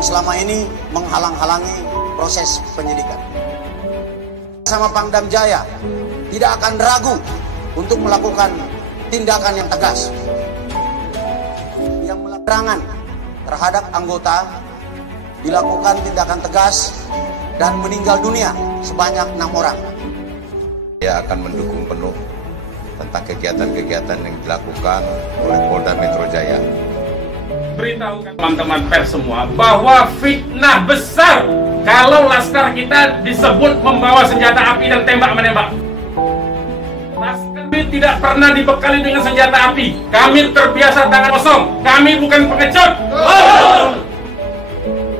yang selama ini menghalang-halangi proses penyidikan. Sama Pangdam Jaya tidak akan ragu untuk melakukan tindakan yang tegas yang melakukan terhadap anggota, dilakukan tindakan tegas dan meninggal dunia sebanyak 6 orang. Saya akan mendukung penuh tentang kegiatan-kegiatan yang dilakukan oleh Polda Metro Jaya. Beritahukan teman-teman pers semua bahwa fitnah besar kalau laskar kita disebut membawa senjata api dan tembak-menembak. Laskar tidak pernah dibekali dengan senjata api. Kami terbiasa tangan kosong. Kami bukan pengecut.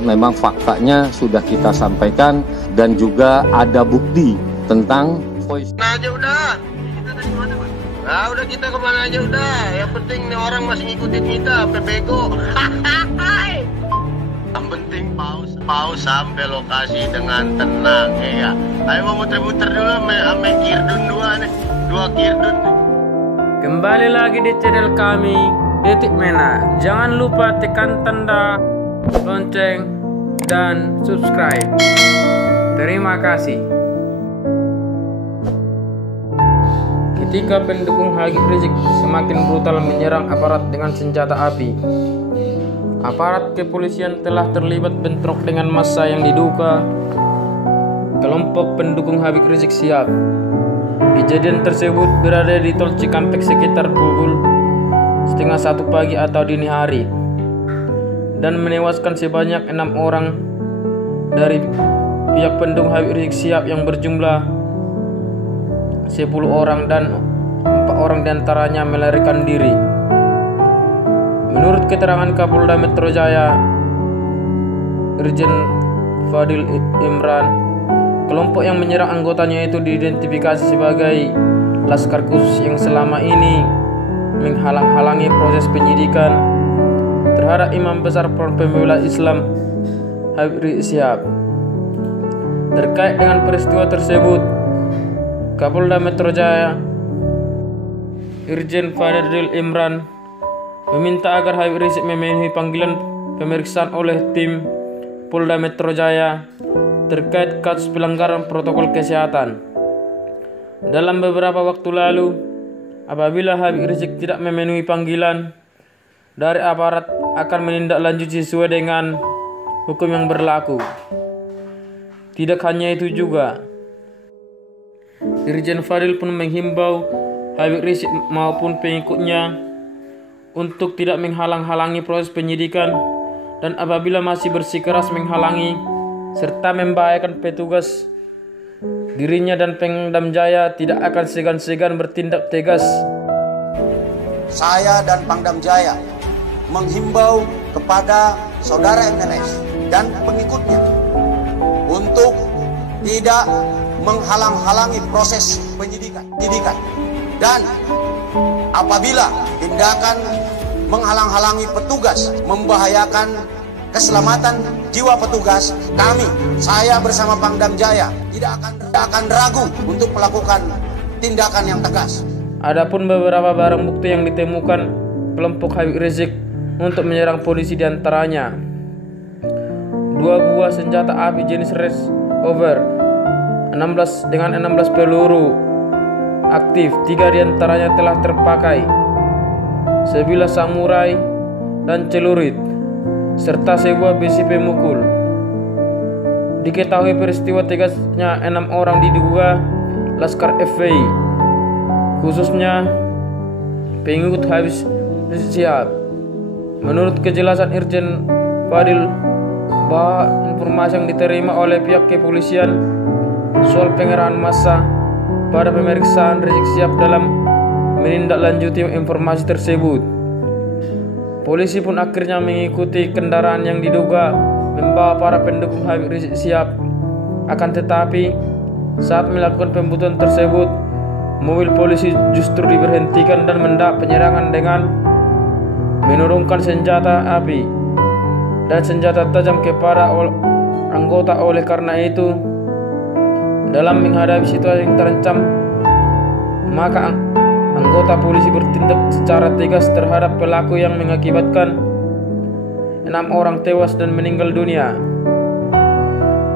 Memang faktanya sudah kita sampaikan dan juga ada bukti tentang voice. Nah aja udah. Kita tadi mana, Pak? Nah, udah kita kemana aja udah. Yang penting nih orang masih ngikutin kita, sampai bego. Yang penting paus sampai lokasi dengan tenang ya. Ayo mau muter-muter dulu sama Kirdun 2 nih. 2 Kirdun nih. Kembali lagi di channel kami, Detik Mena. Jangan lupa tekan tanda lonceng dan subscribe. Terima kasih. Ketika pendukung Habib Rizik semakin brutal menyerang aparat dengan senjata api, aparat kepolisian telah terlibat bentrok dengan massa yang diduga kelompok pendukung Habib Rizik Sihab. Kejadian tersebut berada di Tol Cikampek sekitar pukul 12:30 pagi atau dini hari dan menewaskan sebanyak 6 orang dari pihak pendukung Habib Rizik Sihab yang berjumlah 10 orang dan 4 orang diantaranya melarikan diri. Menurut keterangan Kapolda Metro Jaya, Irjen Fadil Imran, kelompok yang menyerang anggotanya itu diidentifikasi sebagai Laskar Khusus yang selama ini menghalang-halangi proses penyidikan terhadap Imam Besar Front Pembela Islam Habib Rizik Sihab. Terkait dengan peristiwa tersebut, Kapolda Metro Jaya Irjen Fadil Imran meminta agar Habib Rizik memenuhi panggilan pemeriksaan oleh tim Polda Metro Jaya terkait kasus pelanggaran protokol kesehatan. Dalam beberapa waktu lalu, apabila Habib Rizik tidak memenuhi panggilan dari aparat, akan menindaklanjuti sesuai dengan hukum yang berlaku. Tidak hanya itu juga, Irjen Fadil pun menghimbau Habib Rizik maupun pengikutnya untuk tidak menghalang-halangi proses penyidikan dan apabila masih bersikeras menghalangi serta membahayakan petugas, dirinya dan Pangdam Jaya tidak akan segan-segan bertindak tegas. Saya dan Pangdam Jaya menghimbau kepada saudara MNS dan pengikutnya untuk tidak menghalang-halangi proses penyidikan dan apabila tindakan menghalang-halangi petugas membahayakan keselamatan jiwa petugas, saya bersama Pangdam Jaya tidak akan ragu untuk melakukan tindakan yang tegas. Adapun beberapa barang bukti yang ditemukan kelompok Habib Rizik untuk menyerang polisi, diantaranya 2 buah senjata api jenis revolver 16 peluru aktif, 3 diantaranya telah terpakai, sebilah samurai dan celurit, serta sebuah besi pemukul. Diketahui peristiwa tegasnya 6 orang diduga Laskar FPI, khususnya pengikut Habib Rizik Sihab. Menurut kejelasan Irjen Fadil bahwa informasi yang diterima oleh pihak kepolisian soal pengerahan massa pada pemeriksaan Rizik Sihab dalam menindaklanjuti informasi tersebut, polisi pun akhirnya mengikuti kendaraan yang diduga membawa para pendukung Habib Rizik Sihab. Akan tetapi saat melakukan pembutuhan tersebut, mobil polisi justru diberhentikan dan mendapat penyerangan dengan menurunkan senjata api dan senjata tajam kepada anggota. Oleh karena itu, dalam menghadapi situasi yang terancam, maka anggota polisi bertindak secara tegas terhadap pelaku yang mengakibatkan 6 orang tewas dan meninggal dunia.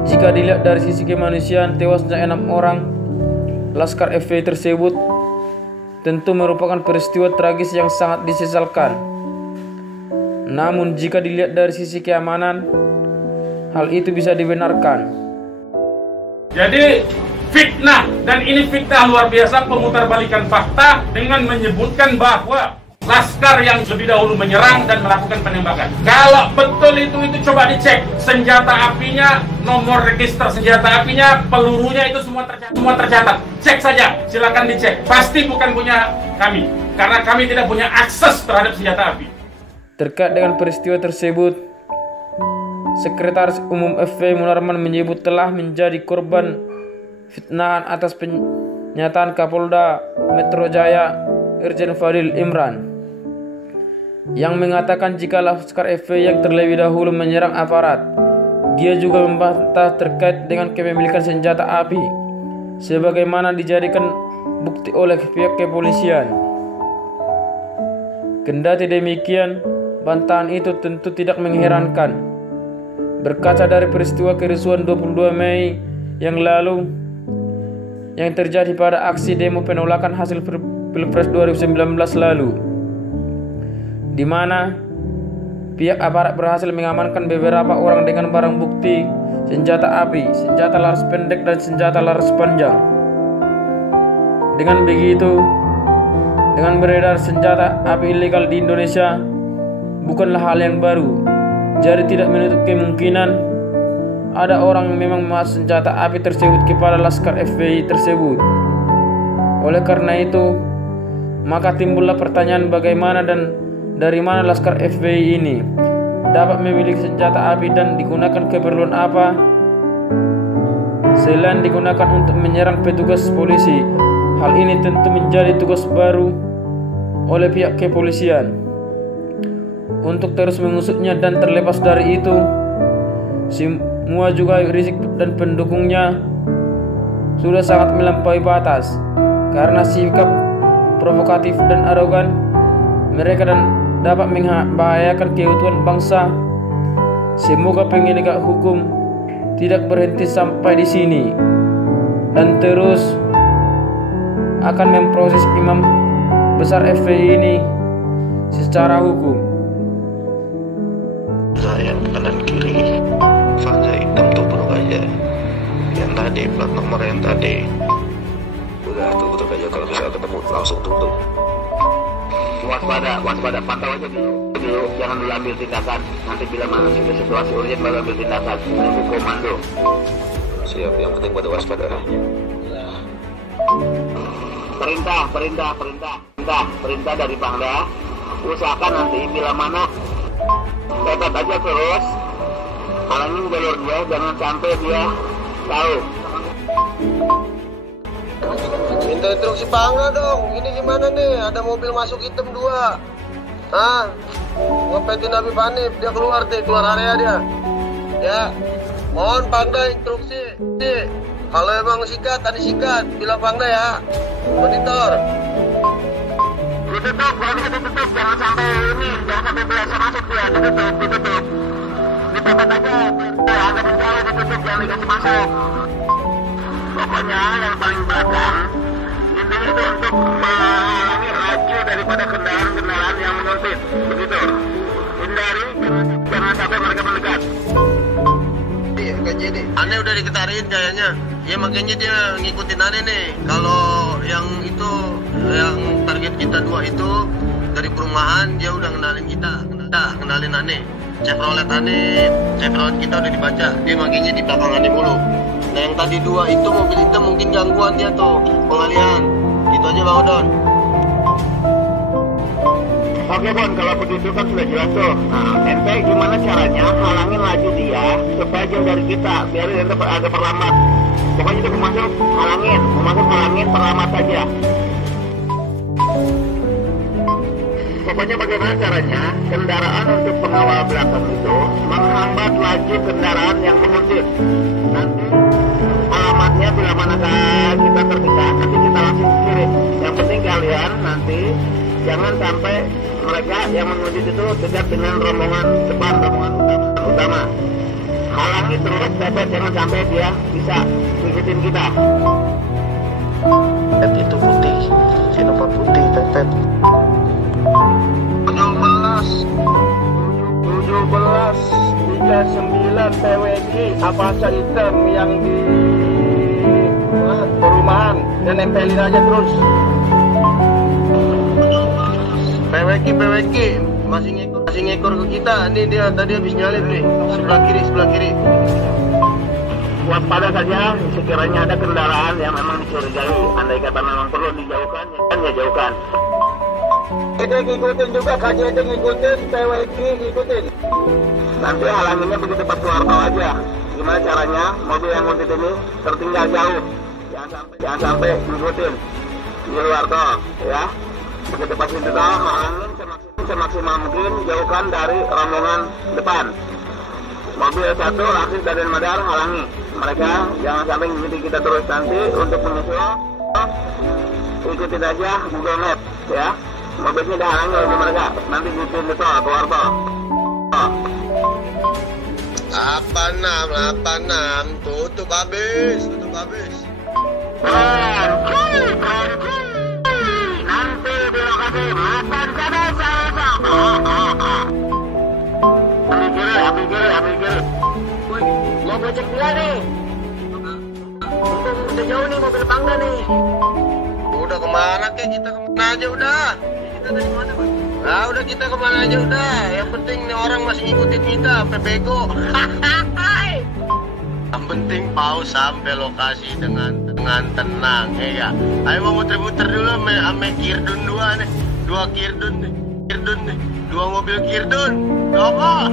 Jika dilihat dari sisi kemanusiaan, tewasnya 6 orang Laskar FPI tersebut tentu merupakan peristiwa tragis yang sangat disesalkan. Namun jika dilihat dari sisi keamanan, hal itu bisa dibenarkan. Jadi fitnah, dan ini fitnah luar biasa, pemutarbalikan fakta dengan menyebutkan bahwa Laskar yang lebih dahulu menyerang dan melakukan penembakan. Kalau betul itu coba dicek senjata apinya, nomor register senjata apinya, pelurunya itu semua tercatat. Cek saja, silakan dicek. Pasti bukan punya kami, karena kami tidak punya akses terhadap senjata api. Terkait dengan peristiwa tersebut, Sekretaris Umum FPI Munarman menyebut telah menjadi korban fitnahan atas pernyataan Kapolda Metro Jaya Irjen Fadil Imran yang mengatakan jika Laskar FPI yang terlebih dahulu menyerang aparat. Dia juga membantah terkait dengan kepemilikan senjata api sebagaimana dijadikan bukti oleh pihak kepolisian. Kendati demikian, bantahan itu tentu tidak mengherankan berkaca dari peristiwa kerusuhan 22 Mei yang lalu yang terjadi pada aksi demo penolakan hasil Pilpres 2019 lalu, di mana pihak aparat berhasil mengamankan beberapa orang dengan barang bukti senjata api, senjata laras pendek, dan senjata laras panjang. Dengan begitu, dengan beredar senjata api ilegal di Indonesia bukanlah hal yang baru. Jadi tidak menutup kemungkinan ada orang yang memang memasuk senjata api tersebut kepada Laskar FPI tersebut. Oleh karena itu, maka timbullah pertanyaan bagaimana dan dari mana Laskar FPI ini dapat memiliki senjata api dan digunakan keperluan apa selain digunakan untuk menyerang petugas polisi. Hal ini tentu menjadi tugas baru oleh pihak kepolisian untuk terus mengusutnya, dan terlepas dari itu, semua juga Rizik dan pendukungnya sudah sangat melampaui batas karena sikap provokatif dan arogan mereka dan dapat membahayakan keutuhan bangsa. Semoga penegak hukum tidak berhenti sampai di sini dan terus akan memproses imam besar FPI ini secara hukum. Saya kanan kiri, fase hitam tubruk aja. Yang tadi plat nomor yang tadi. Udah tutup aja, kalau bisa ketemu langsung tutup. Waspada, pantau aja dulu, jangan dulu ambil tindakan. Nanti bila mana sudah situasi urgent baru ambil tindakan. Nunggu komando. Siap, yang penting pada waspada. Perintah dari Pangda. Usahakan nanti bila mana tetap aja terus halangin jalur dia, jangan sampai dia tahu. Minta instruksi Pangda dong. Ini gimana nih? Ada mobil masuk hitam 2. Ngepetin Habib Hanif, dia keluar area dia. Ya, mohon Pangda instruksi. Kalau emang sikat, tadi sikat. Bilang Pangda ya, monitor. Ditutup, jangan sampai biasa masuk dia. Ditutup. Ditutup aja. Ada penjara ditutup, jangan dikasih masuk. Pokoknya yang paling belakang intinya itu untuk menghalangi laju daripada kendaraan yang menyempit, begitu. Hindari, jangan sampai mereka mendekat. Aneh udah diketarin kayaknya. Ya makanya dia ngikutin aneh nih. Kalau yang itu, yang target kita 2 itu dari perumahan, dia udah kenalin kita, kenalin aneh. Chevrolet aneh, Chevrolet kita udah dibaca. Dia makanya di belakang aneh mulu. Nah yang tadi 2 itu mobil hitam mungkin gangguan dia tuh, pengalihan. Itu aja Bang Odon. Oke Bon, kalau begitu kan sudah jelas tuh. Nah, ente gimana caranya halangin laju dia supaya jauh dari kita, biar ente agak perlambat. Pokoknya itu masuk halangin, perlambat saja. Pokoknya bagaimana caranya kendaraan untuk pengawal belakang itu menghambat laju kendaraan yang menguntit. Nanti alamatnya bila mana kita terpisah, nanti kita langsung kirim. Yang penting kalian nanti jangan sampai mereka yang menuju itu dekat dengan rombongan depan, rombongan utama. Halangi terus, Pepet, jangan sampai dia bisa ngikutin kita. Pepet itu putih, Sinova putih, Pepet. 1739 PWG Avanza hitam yang di perumahan dan nempelin aja terus. PWG masih ngekor ke kita. Ini dia tadi habis nyalip nih, sebelah kiri. Waspada saja sekiranya ada kendaraan yang memang dicurigai. Andai kata memang perlu dijauhkan, ya jauhkan. Kita ngikutin juga, KJT ngikutin, PWG ngikutin. Nanti halanginnya begitu pas keluar tol aja. Gimana caranya mobil yang nguntit ini tertinggal jauh. Jangan sampai ngikutin di luar tol, ya. Begitu pas itu tol, halangin semaksimal mungkin, jauhkan dari rombongan depan. Mobil satu, Laksis dan Madar, halangi. Mereka jangan sampai ngikuti kita terus. Nanti untuk menyusul, ikutin aja Google Maps, ya. Mobilnya udah halangi oleh mereka. Nanti ngikutin di tol, keluar tol. 86, tutup habis. Nanti di lokasi makan sana. Ambil kiri. Mau gojek dia nih. Udah jauh nih mobil Pangga nih. Udah kemana kek? Kita kemana aja udah. Kita dari mana, Pak? Nah, udah kita kemana aja udah. Yang penting nih orang masih ngikutin kita, pebego. Yang penting paus sampai lokasi dengan tenang, ya. Ayo mau muter-muter dulu sama Kirdun 2 nih. 2 Kirdun nih. 2 mobil Kirdun. Coba.